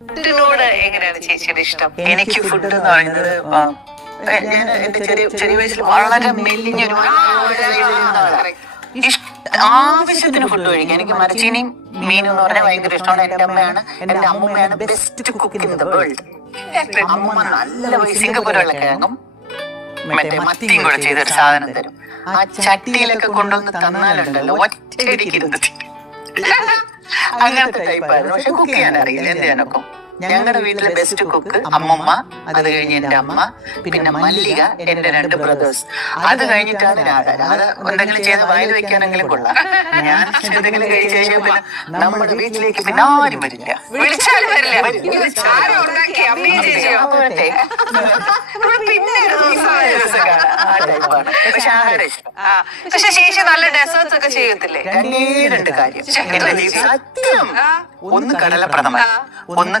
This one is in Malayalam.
ഫുഡിനോട് എങ്ങനെയാണ് ചേച്ചിയുടെ ഇഷ്ടം? എനിക്ക് ഫുഡ് എന്ന് പറയുന്നത് ഞാൻ എന്റെ ചെറിയ വയസ്സിൽ വളരെ മെലിഞ്ഞൊരു ആവശ്യത്തിന് ഫുഡ് കഴിക്കാം. എനിക്ക് മരച്ചീനിയും മീനും എന്ന് പറഞ്ഞാൽ ഭയങ്കര ഇഷ്ടമാണ്. എന്റെ അമ്മൂമ്മയാണ് best cook in the world. അമ്മ നല്ല സിംഗപ്പൂരുള്ള കിഴങ്ങും മറ്റേ മത്തിയും കൂടെ ചെയ്തൊരു സാധനം തരും. ആ ചട്ടിയിലൊക്കെ കൊണ്ടുവന്ന് തന്നാലുണ്ടല്ലോ ഒറ്റയടിക്കിരുന്ന് അങ്ങനത്തെ ടൈപ്പായിരുന്നു. പക്ഷെ കുക്ക് ചെയ്യാൻ അറിയില്ല. എന്ത് ചെയ്യാനൊക്കെ ഞങ്ങളുടെ വീട്ടിലെ ബെസ്റ്റ് കുക്ക് അമ്മമ്മ, അത് കഴിഞ്ഞ് എന്റെ അമ്മ, പിന്നെ മല്ലിക, എന്റെ 2 ബ്രദേഴ്സ്. അത് കഴിഞ്ഞിട്ടാണ് രാധ. രാധ എന്തെങ്കിലും ചെയ്ത് വായിൽ വെക്കാനെങ്കിലും കൊള്ളാം. ഞാൻ എന്തെങ്കിലും കഴിച്ചു കഴിഞ്ഞാൽ പിന്നെ നമ്മുടെ വീട്ടിലേക്ക് പിന്നെ ആരും വരില്ല. വിളിച്ചാലും വരില്ല. പക്ഷെ ചേച്ചി നല്ല ഡെസേർട്സ് ഒക്കെ ചെയ്യത്തില്ലേ? 2 കാര്യം. സത്യം. ഒന്ന് കടലപ്രഥമൻ, ഒന്ന്